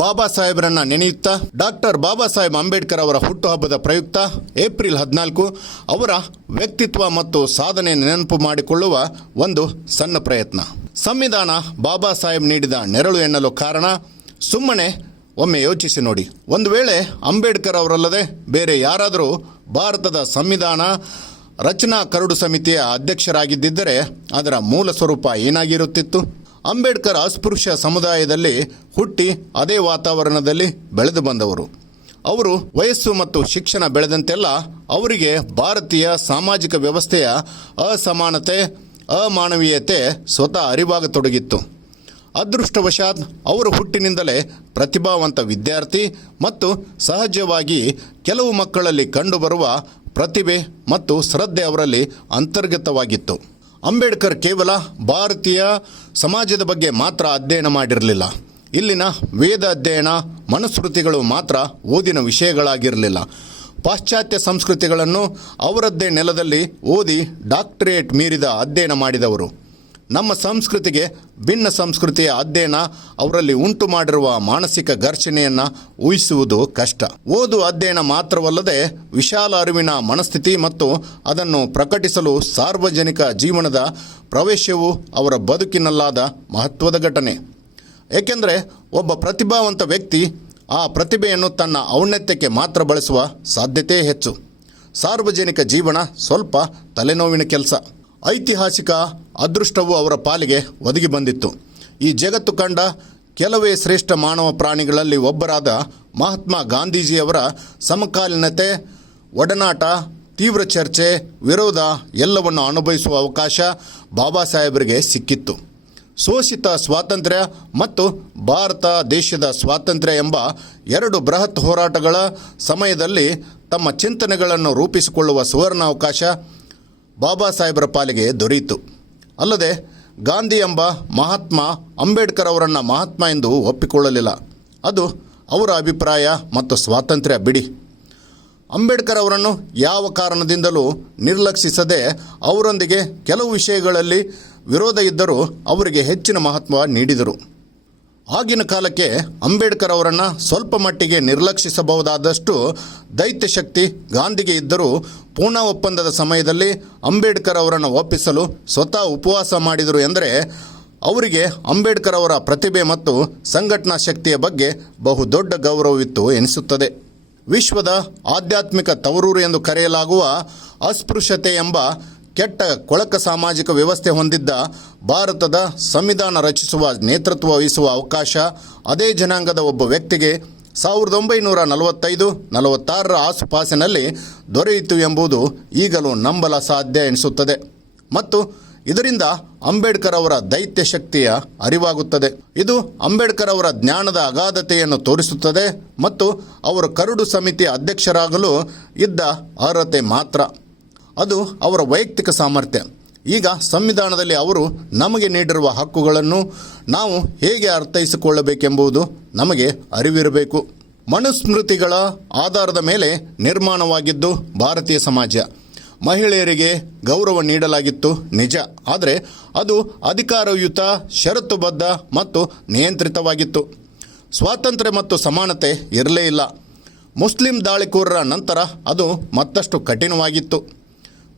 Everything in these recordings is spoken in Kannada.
ಬಾಬಾ ಸಾಹೇಬರನ್ನ ನೆನೆಯುತ್ತಾ ಡಾಕ್ಟರ್ ಬಾಬಾ ಸಾಹೇಬ್ ಅಂಬೇಡ್ಕರ್ ಅವರ ಹುಟ್ಟುಹಬ್ಬದ ಪ್ರಯುಕ್ತ ಏಪ್ರಿಲ್ ಹದಿನಾಲ್ಕು ಅವರ ವ್ಯಕ್ತಿತ್ವ ಮತ್ತು ಸಾಧನೆ ನೆನಪು ಮಾಡಿಕೊಳ್ಳುವ ಒಂದು ಸಣ್ಣ ಪ್ರಯತ್ನ. ಸಂವಿಧಾನ ಬಾಬಾ ಸಾಹೇಬ್ ನೀಡಿದ ನೆರಳು ಎನ್ನಲು ಕಾರಣ ಸುಮ್ಮನೆ ಒಮ್ಮೆ ಯೋಚಿಸಿ ನೋಡಿ. ಒಂದು ವೇಳೆ ಅಂಬೇಡ್ಕರ್ ಅವರಲ್ಲದೆ ಬೇರೆ ಯಾರಾದರೂ ಭಾರತದ ಸಂವಿಧಾನ ರಚನಾ ಕರಡು ಸಮಿತಿಯ ಅಧ್ಯಕ್ಷರಾಗಿದ್ದರೆ ಅದರ ಮೂಲ ಸ್ವರೂಪ ಏನಾಗಿರುತ್ತಿತ್ತು? ಅಂಬೇಡ್ಕರ್ ಅಸ್ಪೃಶ್ಯ ಸಮುದಾಯದಲ್ಲಿ ಹುಟ್ಟಿ ಅದೇ ವಾತಾವರಣದಲ್ಲಿ ಬೆಳೆದು ಬಂದವರು. ಅವರು ವಯಸ್ಸು ಮತ್ತು ಶಿಕ್ಷಣ ಬೆಳೆದಂತೆಲ್ಲ ಅವರಿಗೆ ಭಾರತೀಯ ಸಾಮಾಜಿಕ ವ್ಯವಸ್ಥೆಯ ಅಸಮಾನತೆ, ಅಮಾನವೀಯತೆ ಸ್ವತಃ ಅರಿವಾಗತೊಡಗಿತ್ತು. ಅದೃಷ್ಟವಶಾತ್ ಅವರು ಹುಟ್ಟಿನಿಂದಲೇ ಪ್ರತಿಭಾವಂತ ವಿದ್ಯಾರ್ಥಿ ಮತ್ತು ಸಹಜವಾಗಿ ಕೆಲವು ಮಕ್ಕಳಲ್ಲಿ ಕಂಡುಬರುವ ಪ್ರತಿಭೆ ಮತ್ತು ಶ್ರದ್ಧೆ ಅವರಲ್ಲಿ ಅಂತರ್ಗತವಾಗಿತ್ತು. ಅಂಬೇಡ್ಕರ್ ಕೇವಲ ಭಾರತೀಯ ಸಮಾಜದ ಬಗ್ಗೆ ಮಾತ್ರ ಅಧ್ಯಯನ ಮಾಡಿರಲಿಲ್ಲ. ಇಲ್ಲಿನ ವೇದ ಅಧ್ಯಯನ ಮನುಸ್ಮೃತಿಗಳು ಮಾತ್ರ ಓದಿನ ವಿಷಯಗಳಾಗಿರಲಿಲ್ಲ. ಪಾಶ್ಚಾತ್ಯ ಸಂಸ್ಕೃತಿಗಳನ್ನು ಅವರದ್ದೇ ನೆಲದಲ್ಲಿ ಓದಿ ಡಾಕ್ಟರೇಟ್ ಮೀರಿದ ಅಧ್ಯಯನ ಮಾಡಿದವರು. ನಮ್ಮ ಸಂಸ್ಕೃತಿಗೆ ಭಿನ್ನ ಸಂಸ್ಕೃತಿಯ ಅಧ್ಯಯನ ಅವರಲ್ಲಿ ಉಂಟು ಮಾಡಿರುವ ಮಾನಸಿಕ ಘರ್ಷಣೆಯನ್ನು ಊಹಿಸುವುದು ಕಷ್ಟ. ಓದು ಅಧ್ಯಯನ ಮಾತ್ರವಲ್ಲದೆ ವಿಶಾಲ ಅರಿವಿನ ಮನಸ್ಥಿತಿ ಮತ್ತು ಅದನ್ನು ಪ್ರಕಟಿಸಲು ಸಾರ್ವಜನಿಕ ಜೀವನದ ಪ್ರವೇಶವು ಅವರ ಬದುಕಿನಲ್ಲಾದ ಮಹತ್ವದ ಘಟನೆ. ಏಕೆಂದರೆ ಒಬ್ಬ ಪ್ರತಿಭಾವಂತ ವ್ಯಕ್ತಿ ಆ ಪ್ರತಿಭೆಯನ್ನು ತನ್ನ ಔನ್ನತ್ಯಕ್ಕೆ ಮಾತ್ರ ಬಳಸುವ ಸಾಧ್ಯತೆ ಹೆಚ್ಚು. ಸಾರ್ವಜನಿಕ ಜೀವನ ಸ್ವಲ್ಪ ತಲೆನೋವಿನ ಕೆಲಸ. ಐತಿಹಾಸಿಕ ಅದೃಷ್ಟವು ಅವರ ಪಾಲಿಗೆ ಒದಗಿ ಬಂದಿತ್ತು. ಈ ಜಗತ್ತು ಕಂಡ ಕೆಲವೇ ಶ್ರೇಷ್ಠ ಮಾನವ ಪ್ರಾಣಿಗಳಲ್ಲಿ ಒಬ್ಬರಾದ ಮಹಾತ್ಮ ಗಾಂಧೀಜಿಯವರ ಸಮಕಾಲೀನತೆ, ಒಡನಾಟ, ತೀವ್ರ ಚರ್ಚೆ, ವಿರೋಧ ಎಲ್ಲವನ್ನು ಅನುಭವಿಸುವ ಅವಕಾಶ ಬಾಬಾ ಸಾಹೇಬರಿಗೆ ಸಿಕ್ಕಿತ್ತು. ಶೋಷಿತ ಸ್ವಾತಂತ್ರ್ಯ ಮತ್ತು ಭಾರತ ದೇಶದ ಸ್ವಾತಂತ್ರ್ಯ ಎಂಬ ಎರಡು ಬೃಹತ್ ಹೋರಾಟಗಳ ಸಮಯದಲ್ಲಿ ತಮ್ಮ ಚಿಂತನೆಗಳನ್ನು ರೂಪಿಸಿಕೊಳ್ಳುವ ಸುವರ್ಣಾವಕಾಶ ಬಾಬಾ ಸಾಹೇಬರ ಪಾಲಿಗೆ ದೊರೆಯಿತು. ಅಲ್ಲದೆ ಗಾಂಧಿ ಎಂಬ ಮಹಾತ್ಮ ಅಂಬೇಡ್ಕರ್ ಅವರನ್ನು ಮಹಾತ್ಮ ಎಂದು ಒಪ್ಪಿಕೊಳ್ಳಲಿಲ್ಲ. ಅದು ಅವರ ಅಭಿಪ್ರಾಯ ಮತ್ತು ಸ್ವಾತಂತ್ರ್ಯ ಬಿಡಿ. ಅಂಬೇಡ್ಕರ್ ಅವರನ್ನು ಯಾವ ಕಾರಣದಿಂದಲೂ ನಿರ್ಲಕ್ಷಿಸದೆ ಅವರೊಂದಿಗೆ ಕೆಲವು ವಿಷಯಗಳಲ್ಲಿ ವಿರೋಧ ಇದ್ದರೂ ಅವರಿಗೆ ಹೆಚ್ಚಿನ ಮಹತ್ವ ನೀಡಿದರು. ಆಗಿನ ಕಾಲಕ್ಕೆ ಅಂಬೇಡ್ಕರ್ ಅವರನ್ನು ಸ್ವಲ್ಪ ಮಟ್ಟಿಗೆ ನಿರ್ಲಕ್ಷಿಸಬಹುದಾದಷ್ಟು ದೈತ್ಯ ಶಕ್ತಿ ಗಾಂಧಿಗೆ ಇದ್ದರೂ ಪೂನಾ ಒಪ್ಪಂದದ ಸಮಯದಲ್ಲಿ ಅಂಬೇಡ್ಕರ್ ಅವರನ್ನು ಒಪ್ಪಿಸಲು ಸ್ವತಃ ಉಪವಾಸ ಮಾಡಿದರು ಎಂದರೆ ಅವರಿಗೆ ಅಂಬೇಡ್ಕರ್ ಅವರ ಪ್ರತಿಭೆ ಮತ್ತು ಸಂಘಟನಾ ಶಕ್ತಿಯ ಬಗ್ಗೆ ಬಹುದೊಡ್ಡ ಗೌರವವಿತ್ತು ಎನಿಸುತ್ತದೆ. ವಿಶ್ವದ ಆಧ್ಯಾತ್ಮಿಕ ತವರೂರು ಎಂದು ಕರೆಯಲಾಗುವ ಅಸ್ಪೃಶ್ಯತೆ ಎಂಬ ಕೆಟ್ಟ ಕೊಳಕ ಸಾಮಾಜಿಕ ವ್ಯವಸ್ಥೆ ಹೊಂದಿದ್ದ ಭಾರತದ ಸಂವಿಧಾನ ರಚಿಸುವ ನೇತೃತ್ವ ವಹಿಸುವ ಅವಕಾಶ ಅದೇ ಜನಾಂಗದ ಒಬ್ಬ ವ್ಯಕ್ತಿಗೆ ಸಾವಿರದ ಒಂಬೈನೂರ ನಲವತ್ತೈದು, ನಲವತ್ತಾರರ ಆಸುಪಾಸಿನಲ್ಲಿ ದೊರೆಯಿತು ಎಂಬುದು ಈಗಲೂ ನಂಬಲ ಸಾಧ್ಯ ಎನಿಸುತ್ತದೆ. ಮತ್ತು ಇದರಿಂದ ಅಂಬೇಡ್ಕರ್ ಅವರ ದೈತ್ಯ ಶಕ್ತಿಯ ಅರಿವಾಗುತ್ತದೆ. ಇದು ಅಂಬೇಡ್ಕರ್ ಅವರ ಜ್ಞಾನದ ಅಗಾಧತೆಯನ್ನು ತೋರಿಸುತ್ತದೆ ಮತ್ತು ಅವರು ಕರುಡು ಸಮಿತಿಯ ಅಧ್ಯಕ್ಷರಾಗಲು ಇದ್ದ ಅರ್ಹತೆ ಮಾತ್ರ. ಅದು ಅವರ ವೈಯಕ್ತಿಕ ಸಾಮರ್ಥ್ಯ. ಈಗ ಸಂವಿಧಾನದಲ್ಲಿ ಅವರು ನಮಗೆ ನೀಡಿರುವ ಹಕ್ಕುಗಳನ್ನು ನಾವು ಹೇಗೆ ಅರ್ಥೈಸಿಕೊಳ್ಳಬೇಕೆಂಬುದು ನಮಗೆ ಅರಿವಿರಬೇಕು. ಮನುಸ್ಮೃತಿಗಳ ಆಧಾರದ ಮೇಲೆ ನಿರ್ಮಾಣವಾಗಿದ್ದು ಭಾರತೀಯ ಸಮಾಜ. ಮಹಿಳೆಯರಿಗೆ ಗೌರವ ನೀಡಲಾಗಿತ್ತು ನಿಜ. ಆದರೆ ಅದು ಅಧಿಕಾರಯುತ, ಷರತ್ತುಬದ್ಧ ಮತ್ತು ನಿಯಂತ್ರಿತವಾಗಿತ್ತು. ಸ್ವಾತಂತ್ರ್ಯ ಮತ್ತು ಸಮಾನತೆ ಇರಲೇ ಇಲ್ಲ. ಮುಸ್ಲಿಂ ದಾಳಿಕೋರರ ನಂತರ ಅದು ಮತ್ತಷ್ಟು ಕಠಿಣವಾಗಿತ್ತು.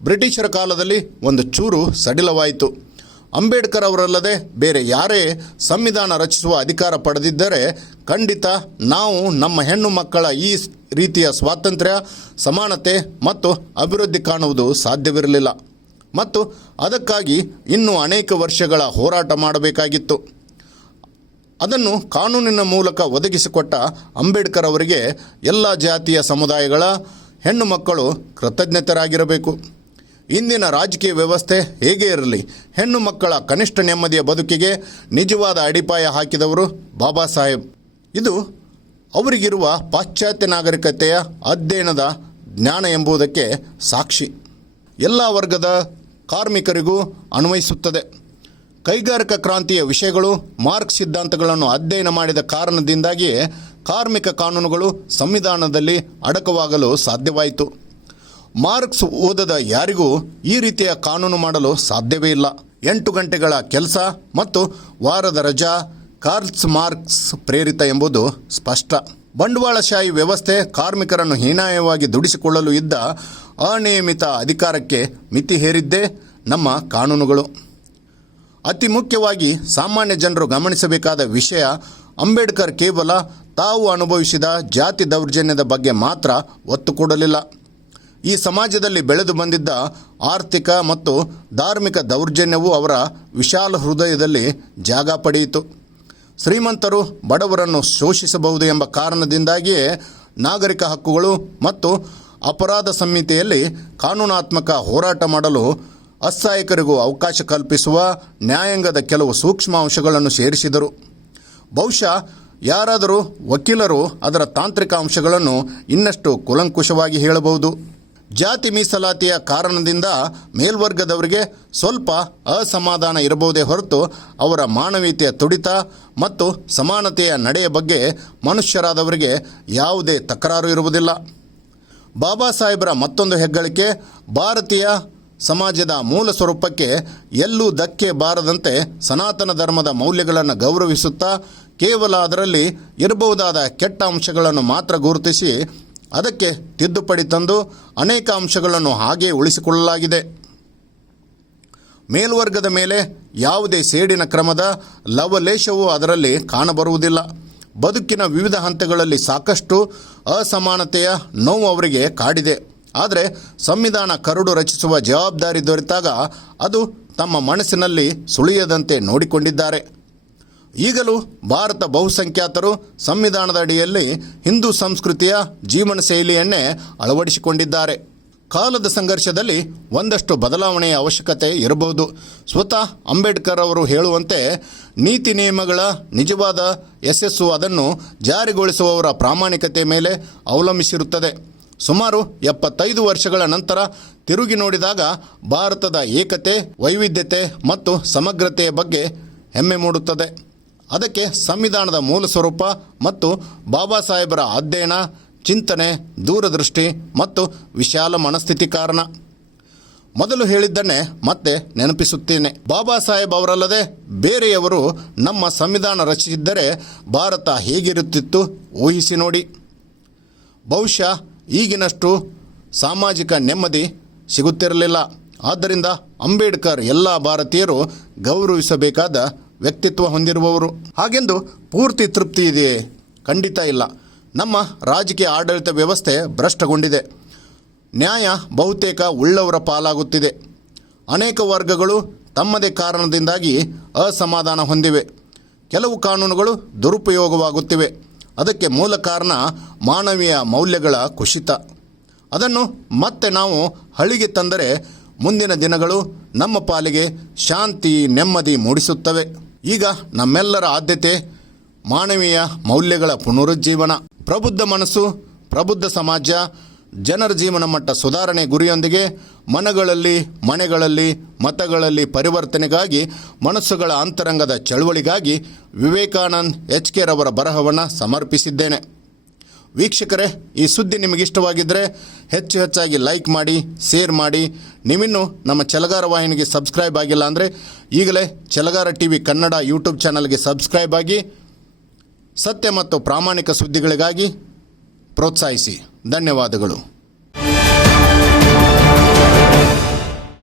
ಬ್ರಿಟಿಷರ ಕಾಲದಲ್ಲಿ ಒಂದು ಚೂರು ಸಡಿಲವಾಯಿತು. ಅಂಬೇಡ್ಕರ್ ಅವರಲ್ಲದೆ ಬೇರೆ ಯಾರೇ ಸಂವಿಧಾನ ರಚಿಸುವ ಅಧಿಕಾರ ಪಡೆದಿದ್ದರೆ ಖಂಡಿತ ನಾವು ನಮ್ಮ ಹೆಣ್ಣು ಮಕ್ಕಳ ಈ ರೀತಿಯ ಸ್ವಾತಂತ್ರ್ಯ, ಸಮಾನತೆ ಮತ್ತು ಅಭಿವೃದ್ಧಿ ಕಾಣುವುದು ಸಾಧ್ಯವಿರಲಿಲ್ಲ. ಮತ್ತು ಅದಕ್ಕಾಗಿ ಇನ್ನೂ ಅನೇಕ ವರ್ಷಗಳ ಹೋರಾಟ ಮಾಡಬೇಕಾಗಿತ್ತು. ಅದನ್ನು ಕಾನೂನಿನ ಮೂಲಕ ಒದಗಿಸಿಕೊಟ್ಟ ಅಂಬೇಡ್ಕರ್ ಅವರಿಗೆ ಎಲ್ಲ ಜಾತಿಯ ಸಮುದಾಯಗಳ ಹೆಣ್ಣು ಮಕ್ಕಳು ಕೃತಜ್ಞತರಾಗಿರಬೇಕು. ಇಂದಿನ ರಾಜಕೀಯ ವ್ಯವಸ್ಥೆ ಹೇಗೆ ಇರಲಿ, ಹೆಣ್ಣು ಮಕ್ಕಳ ಕನಿಷ್ಠ ನೆಮ್ಮದಿಯ ಬದುಕಿಗೆ ನಿಜವಾದ ಅಡಿಪಾಯ ಹಾಕಿದವರು ಬಾಬಾ ಸಾಹೇಬ್. ಇದು ಅವರಿಗಿರುವ ಪಾಶ್ಚಾತ್ಯ ನಾಗರಿಕತೆಯ ಅಧ್ಯಯನದ ಜ್ಞಾನ ಎಂಬುದಕ್ಕೆ ಸಾಕ್ಷಿ. ಎಲ್ಲ ವರ್ಗದ ಕಾರ್ಮಿಕರಿಗೂ ಅನ್ವಯಿಸುತ್ತದೆ. ಕೈಗಾರಿಕಾ ಕ್ರಾಂತಿಯ ವಿಷಯಗಳು ಮಾರ್ಕ್ ಸಿದ್ಧಾಂತಗಳನ್ನು ಅಧ್ಯಯನ ಮಾಡಿದ ಕಾರಣದಿಂದಾಗಿಯೇ ಕಾರ್ಮಿಕ ಕಾನೂನುಗಳು ಸಂವಿಧಾನದಲ್ಲಿ ಅಡಕವಾಗಲು ಸಾಧ್ಯವಾಯಿತು. ಮಾರ್ಕ್ಸ್ ಓದದ ಯಾರಿಗೂ ಈ ರೀತಿಯ ಕಾನೂನು ಮಾಡಲು ಸಾಧ್ಯವೇ ಇಲ್ಲ. ಎಂಟು ಗಂಟೆಗಳ ಕೆಲಸ ಮತ್ತು ವಾರದ ರಜಾ ಕಾರ್ಲ್ಸ್ ಮಾರ್ಕ್ಸ್ ಪ್ರೇರಿತ ಎಂಬುದು ಸ್ಪಷ್ಟ. ಬಂಡವಾಳಶಾಹಿ ವ್ಯವಸ್ಥೆ ಕಾರ್ಮಿಕರನ್ನು ಹೀನಾಯವಾಗಿ ದುಡಿಸಿಕೊಳ್ಳಲು ಇದ್ದ ಅನಿಯಮಿತ ಅಧಿಕಾರಕ್ಕೆ ಮಿತಿ ಹೇರಿದ್ದೇ ನಮ್ಮ ಕಾನೂನುಗಳು. ಅತಿ ಮುಖ್ಯವಾಗಿ ಸಾಮಾನ್ಯ ಜನರು ಗಮನಿಸಬೇಕಾದ ವಿಷಯ ಅಂಬೇಡ್ಕರ್ ಕೇವಲ ತಾವು ಅನುಭವಿಸಿದ ಜಾತಿ ದೌರ್ಜನ್ಯದ ಬಗ್ಗೆ ಮಾತ್ರ ಒತ್ತು ಕೊಡಲಿಲ್ಲ. ಈ ಸಮಾಜದಲ್ಲಿ ಬೆಳೆದು ಬಂದಿದ್ದ ಆರ್ಥಿಕ ಮತ್ತು ಧಾರ್ಮಿಕ ದೌರ್ಜನ್ಯವು ಅವರ ವಿಶಾಲ ಹೃದಯದಲ್ಲಿ ಜಾಗ ಪಡೆಯಿತು. ಶ್ರೀಮಂತರು ಬಡವರನ್ನು ಶೋಷಿಸಬಹುದು ಎಂಬ ಕಾರಣದಿಂದಾಗಿಯೇ ನಾಗರಿಕ ಹಕ್ಕುಗಳು ಮತ್ತು ಅಪರಾಧ ಸಂಹಿತೆಯಲ್ಲಿ ಕಾನೂನಾತ್ಮಕ ಹೋರಾಟ ಮಾಡಲು ಅಸಹಾಯಕರಿಗೂ ಅವಕಾಶ ಕಲ್ಪಿಸುವ ನ್ಯಾಯಾಂಗದ ಕೆಲವು ಸೂಕ್ಷ್ಮ ಅಂಶಗಳನ್ನು ಸೇರಿಸಿದರು. ಬಹುಶಃ ಯಾರಾದರೂ ವಕೀಲರು ಅದರ ತಾಂತ್ರಿಕ ಅಂಶಗಳನ್ನು ಇನ್ನಷ್ಟು ಕುಲಂಕುಷವಾಗಿ ಹೇಳಬಹುದು. ಜಾತಿ ಮೀಸಲಾತಿಯ ಕಾರಣದಿಂದ ಮೇಲ್ವರ್ಗದವರಿಗೆ ಸ್ವಲ್ಪ ಅಸಮಾಧಾನ ಇರಬಹುದೇ ಹೊರತು ಅವರ ಮಾನವೀಯತೆಯ ತುಡಿತ ಮತ್ತು ಸಮಾನತೆಯ ನಡೆಯ ಬಗ್ಗೆ ಮನುಷ್ಯರಾದವರಿಗೆ ಯಾವುದೇ ತಕರಾರು ಇರುವುದಿಲ್ಲ. ಬಾಬಾ ಸಾಹೇಬರ ಮತ್ತೊಂದು ಹೆಗ್ಗಳಿಕೆ, ಭಾರತೀಯ ಸಮಾಜದ ಮೂಲ ಸ್ವರೂಪಕ್ಕೆ ಎಲ್ಲೂ ಧಕ್ಕೆ ಬಾರದಂತೆ ಸನಾತನ ಧರ್ಮದ ಮೌಲ್ಯಗಳನ್ನು ಗೌರವಿಸುತ್ತಾ ಕೇವಲ ಅದರಲ್ಲಿ ಇರಬಹುದಾದ ಕೆಟ್ಟ ಅಂಶಗಳನ್ನು ಮಾತ್ರ ಗುರುತಿಸಿ ಅದಕ್ಕೆ ತಿದ್ದುಪಡಿ ತಂದು ಅನೇಕ ಅಂಶಗಳನ್ನು ಹಾಗೇ ಉಳಿಸಿಕೊಳ್ಳಲಾಗಿದೆ. ಮೇಲ್ವರ್ಗದ ಮೇಲೆ ಯಾವುದೇ ಸೇಡಿನ ಕ್ರಮದ ಲವಲೇಶವೂ ಅದರಲ್ಲಿ ಕಾಣಬರುವುದಿಲ್ಲ. ಬದುಕಿನ ವಿವಿಧ ಹಂತಗಳಲ್ಲಿ ಸಾಕಷ್ಟು ಅಸಮಾನತೆಯ ನೋವು ಅವರಿಗೆ ಕಾಡಿದೆ. ಆದರೆ ಸಂವಿಧಾನ ಕರಡು ರಚಿಸುವ ಜವಾಬ್ದಾರಿ ದೊರೆತಾಗ ಅದು ತಮ್ಮ ಮನಸ್ಸಿನಲ್ಲಿ ಸುಳಿಯದಂತೆ ನೋಡಿಕೊಂಡಿದ್ದಾರೆ. ಈಗಲೂ ಭಾರತ ಬಹುಸಂಖ್ಯಾತರು ಸಂವಿಧಾನದ ಅಡಿಯಲ್ಲಿ ಹಿಂದೂ ಸಂಸ್ಕೃತಿಯ ಜೀವನ ಶೈಲಿಯನ್ನೇ ಅಳವಡಿಸಿಕೊಂಡಿದ್ದಾರೆ. ಕಾಲದ ಸಂಘರ್ಷದಲ್ಲಿ ಒಂದಷ್ಟು ಬದಲಾವಣೆಯ ಅವಶ್ಯಕತೆ ಇರಬಹುದು. ಸ್ವತಃ ಅಂಬೇಡ್ಕರ್ ಅವರು ಹೇಳುವಂತೆ ನೀತಿ ನಿಯಮಗಳ ನಿಜವಾದ ಯಶಸ್ಸು ಅದನ್ನು ಜಾರಿಗೊಳಿಸುವವರ ಪ್ರಾಮಾಣಿಕತೆ ಮೇಲೆ ಅವಲಂಬಿಸಿರುತ್ತದೆ. ಸುಮಾರು ಎಪ್ಪತ್ತೈದು ವರ್ಷಗಳ ನಂತರ ತಿರುಗಿ ನೋಡಿದಾಗ ಭಾರತದ ಏಕತೆ, ವೈವಿಧ್ಯತೆ ಮತ್ತು ಸಮಗ್ರತೆಯ ಬಗ್ಗೆ ಹೆಮ್ಮೆ ಮೂಡುತ್ತದೆ. ಅದಕ್ಕೆ ಸಂವಿಧಾನದ ಮೂಲ ಸ್ವರೂಪ ಮತ್ತು ಬಾಬಾ ಸಾಹೇಬರ ಅಧ್ಯಯನ, ಚಿಂತನೆ, ದೂರದೃಷ್ಟಿ ಮತ್ತು ವಿಶಾಲ ಮನಸ್ಥಿತಿ ಕಾರಣ. ಮೊದಲು ಹೇಳಿದ್ದನ್ನೇ ಮತ್ತೆ ನೆನಪಿಸುತ್ತೇನೆ. ಬಾಬಾ ಸಾಹೇಬ್ ಅವರಲ್ಲದೆ ಬೇರೆಯವರು ನಮ್ಮ ಸಂವಿಧಾನ ರಚಿಸಿದ್ದರೆ ಭಾರತ ಹೇಗಿರುತ್ತಿತ್ತು ಊಹಿಸಿ ನೋಡಿ. ಬಹುಶಃ ಈಗಿನಷ್ಟು ಸಾಮಾಜಿಕ ನೆಮ್ಮದಿ ಸಿಗುತ್ತಿರಲಿಲ್ಲ. ಆದ್ದರಿಂದ ಅಂಬೇಡ್ಕರ್ ಎಲ್ಲ ಭಾರತೀಯರು ಗೌರವಿಸಬೇಕಾದ ವ್ಯಕ್ತಿತ್ವ ಹೊಂದಿರುವವರು. ಹಾಗೆಂದು ಪೂರ್ತಿ ತೃಪ್ತಿ ಇದೆಯೇ? ಖಂಡಿತ ಇಲ್ಲ. ನಮ್ಮ ರಾಜಕೀಯ ಆಡಳಿತ ವ್ಯವಸ್ಥೆ ಭ್ರಷ್ಟಗೊಂಡಿದೆ. ನ್ಯಾಯ ಬಹುತೇಕ ಉಳ್ಳವರ ಪಾಲಾಗುತ್ತಿದೆ. ಅನೇಕ ವರ್ಗಗಳು ತಮ್ಮದೇ ಕಾರಣದಿಂದಾಗಿ ಅಸಮಾಧಾನ ಹೊಂದಿವೆ. ಕೆಲವು ಕಾನೂನುಗಳು ದುರುಪಯೋಗವಾಗುತ್ತಿವೆ. ಅದಕ್ಕೆ ಮೂಲ ಕಾರಣ ಮಾನವೀಯ ಮೌಲ್ಯಗಳ ಕುಸಿತ. ಅದನ್ನು ಮತ್ತೆ ನಾವು ಹಳಿಗೆ ತಂದರೆ ಮುಂದಿನ ದಿನಗಳು ನಮ್ಮ ಪಾಲಿಗೆ ಶಾಂತಿ ನೆಮ್ಮದಿ ಮೂಡಿಸುತ್ತವೆ. ಈಗ ನಮ್ಮೆಲ್ಲರ ಆದ್ಯತೆ ಮಾನವೀಯ ಮೌಲ್ಯಗಳ ಪುನರುಜ್ಜೀವನ, ಪ್ರಬುದ್ಧ ಮನಸ್ಸು, ಪ್ರಬುದ್ಧ ಸಮಾಜ, ಜನರ ಜೀವನ ಮಟ್ಟ ಸುಧಾರಣೆ ಗುರಿಯೊಂದಿಗೆ ಮನಗಳಲ್ಲಿ, ಮನೆಗಳಲ್ಲಿ, ಮತಗಳಲ್ಲಿ ಪರಿವರ್ತನೆಗಾಗಿ, ಮನಸ್ಸುಗಳ ಅಂತರಂಗದ ಚಳುವಳಿಗಾಗಿ ವಿವೇಕಾನಂದ್ ಎಚ್ ಕೆ ರವರ ಬರಹವನ್ನು ಸಮರ್ಪಿಸಿದ್ದೇನೆ. ವೀಕ್ಷಕರೇ, ಈ ಸುದ್ದಿ ನಿಮಗಿಷ್ಟವಾಗಿದ್ದರೆ ಹೆಚ್ಚು ಹೆಚ್ಚಾಗಿ ಲೈಕ್ ಮಾಡಿ, ಶೇರ್ ಮಾಡಿ. ನಿಮ್ಮಿನ್ನು ನಮ್ಮ ಚಲಗಾರ ವಾಹಿನಿಗೆ ಸಬ್ಸ್ಕ್ರೈಬ್ ಆಗಿಲ್ಲ ಅಂದರೆ ಈಗಲೇ ಚಲಗಾರ ಟಿ ವಿ ಕನ್ನಡ ಯೂಟ್ಯೂಬ್ ಚಾನಲ್ಗೆ ಸಬ್ಸ್ಕ್ರೈಬ್ ಆಗಿ, ಸತ್ಯ ಮತ್ತು ಪ್ರಾಮಾಣಿಕ ಸುದ್ದಿಗಳಿಗಾಗಿ ಪ್ರೋತ್ಸಾಹಿಸಿ. ಧನ್ಯವಾದಗಳು.